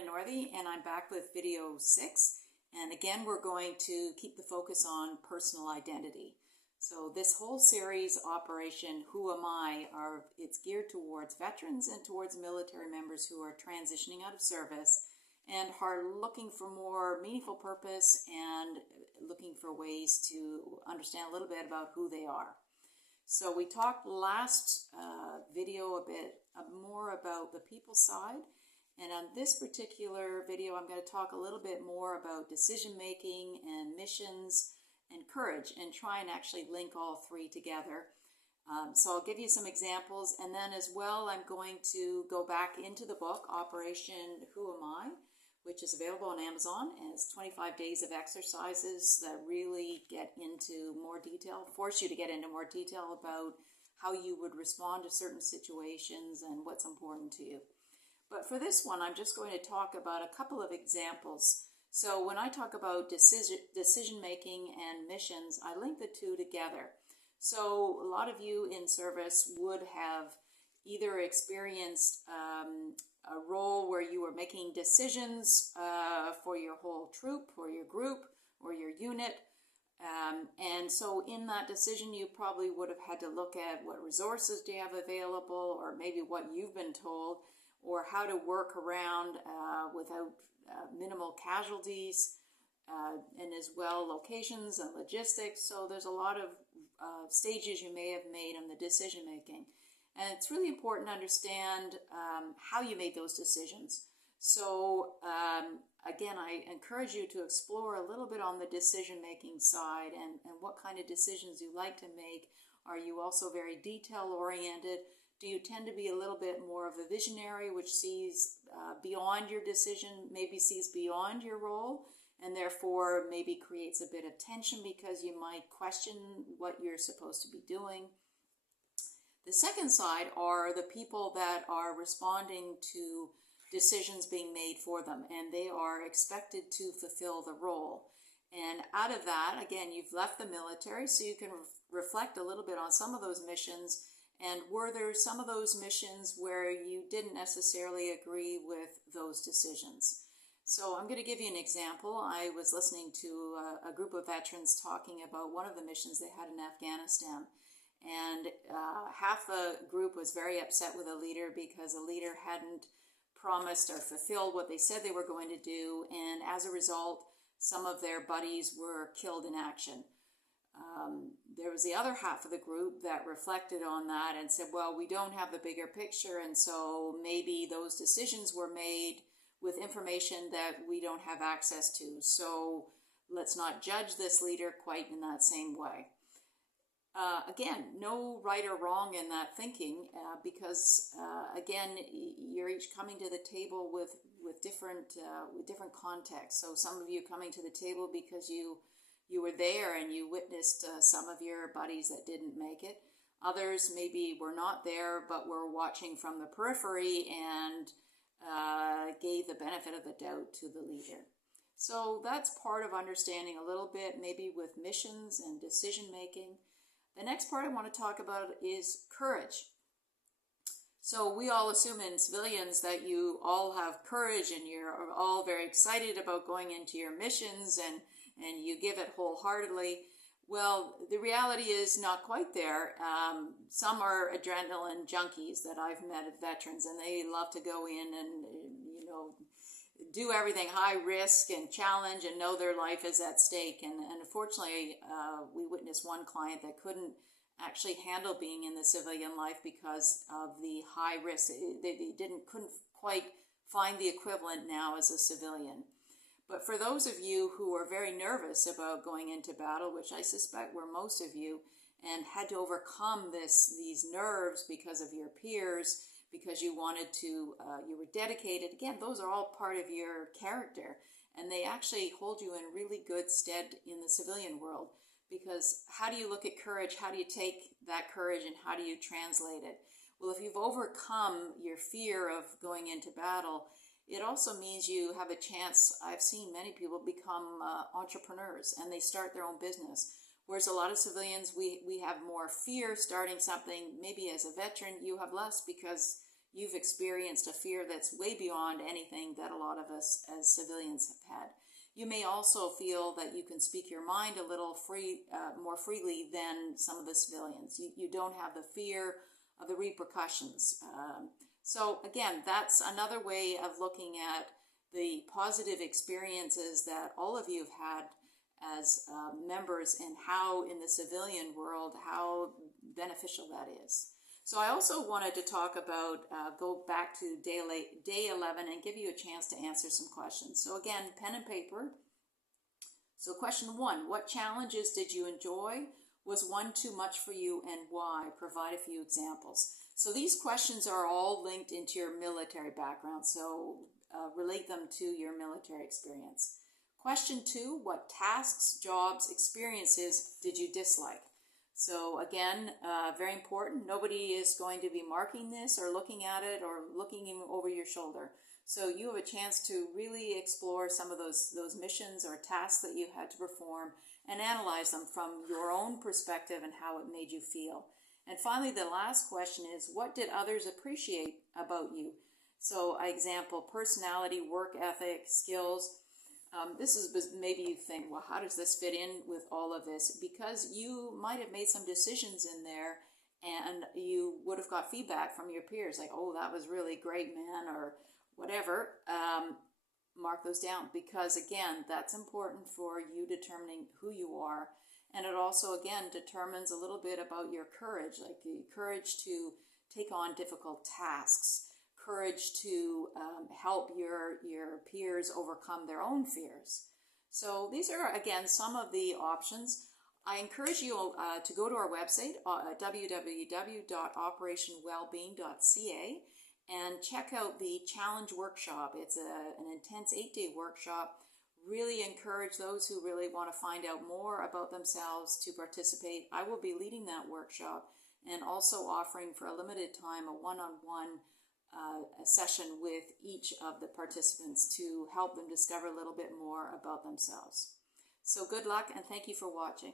Brenda Northey, and I'm back with video 6. And again, we're going to keep the focus on personal identity. So this whole series, Operation Who Am I, it's geared towards veterans and towards military members who are transitioning out of service and are looking for more meaningful purpose and looking for ways to understand a little bit about who they are. So we talked last video a bit more about the people side, and on this particular video I'm going to talk a little bit more about decision making and missions and courage, and try and actually link all three together. So I'll give you some examples, and then as well I'm going to go back into the book Operation Who Am I, which is available on Amazon, and it's 25 days of exercises that really get into more detail, force you to get into more detail about how you would respond to certain situations and what's important to you. But for this one, I'm just going to talk about a couple of examples. So when I talk about decision making and missions, I link the two together. So a lot of you in service would have either experienced a role where you were making decisions for your whole troop or your group or your unit. And so in that decision, you probably would have had to look at what resources do you have available, or maybe what you've been told, or how to work around without minimal casualties, and as well locations and logistics. So there's a lot of stages you may have made in the decision making. And it's really important to understand how you made those decisions. So again, I encourage you to explore a little bit on the decision-making side and what kind of decisions you like to make. Are you also very detail-oriented? Do you tend to be a little bit more of a visionary, which sees beyond your decision, maybe sees beyond your role, and therefore maybe creates a bit of tension because you might question what you're supposed to be doing? The second side are the people that are responding to decisions being made for them, and they are expected to fulfill the role. And out of that, again, you've left the military, so you can reflect a little bit on some of those missions. And were there some of those missions where you didn't necessarily agree with those decisions? So I'm going to give you an example. I was listening to a group of veterans talking about one of the missions they had in Afghanistan. And half the group was very upset with the leader because the leader hadn't promised or fulfilled what they said they were going to do, and as a result, some of their buddies were killed in action. There was the other half of the group that reflected on that and said, well, we don't have the bigger picture, and so maybe those decisions were made with information that we don't have access to, so let's not judge this leader quite in that same way. Again, no right or wrong in that thinking, because again, you're each coming to the table with different contexts. So some of you coming to the table because you were there and you witnessed some of your buddies that didn't make it. Others maybe were not there but were watching from the periphery and gave the benefit of the doubt to the leader. So that's part of understanding a little bit, maybe with missions and decision making. The next part I want to talk about is courage. So we all assume in civilians that you all have courage and you're all very excited about going into your missions and you give it wholeheartedly. Well, the reality is not quite there. Some are adrenaline junkies that I've met as veterans, and they love to go in and, do everything high risk and challenge and know their life is at stake. And unfortunately, we witnessed one client that couldn't actually handle being in the civilian life because of the high risk. They couldn't quite find the equivalent now as a civilian. But for those of you who are very nervous about going into battle, which I suspect were most of you, and had to overcome these nerves because of your peers, because you wanted to, you were dedicated. Again, those are all part of your character, and they actually hold you in really good stead in the civilian world. Because how do you look at courage? How do you take that courage and how do you translate it? Well, if you've overcome your fear of going into battle, it also means you have a chance. I've seen many people become entrepreneurs, and they start their own business. Whereas a lot of civilians, we have more fear starting something. Maybe as a veteran, you have less because you've experienced a fear that's way beyond anything that a lot of us as civilians have had. You may also feel that you can speak your mind a little more freely than some of the civilians. You don't have the fear of the repercussions. So again, that's another way of looking at the positive experiences that all of you have had as members, and how in the civilian world, how beneficial that is. So I also wanted to talk about, go back to day 11 and give you a chance to answer some questions. So again, pen and paper. So question 1, what challenges did you enjoy? Was one too much for you, and why? Provide a few examples. So these questions are all linked into your military background, so relate them to your military experience. Question 2, what tasks, jobs, experiences did you dislike? So again, very important. Nobody is going to be marking this or looking at it or looking over your shoulder. So you have a chance to really explore some of those missions or tasks that you had to perform and analyze them from your own perspective and how it made you feel. And finally, the last question is, what did others appreciate about you? So example, personality, work ethic, skills. This is maybe you think, well, how does this fit in with all of this? Because you might have made some decisions in there and you would have got feedback from your peers like, oh, that was really great, man, or whatever. Mark those down, because again, that's important for you determining who you are. And it also, again, determines a little bit about your courage, like the courage to take on difficult tasks, courage to help your peers overcome their own fears. So these are, again, some of the options. I encourage you to go to our website, www.operationwellbeing.ca, and check out the challenge workshop. It's an intense 8-day workshop. Really encourage those who really want to find out more about themselves to participate. I will be leading that workshop and also offering for a limited time a one-on-one a session with each of the participants to help them discover a little bit more about themselves. So good luck, and thank you for watching.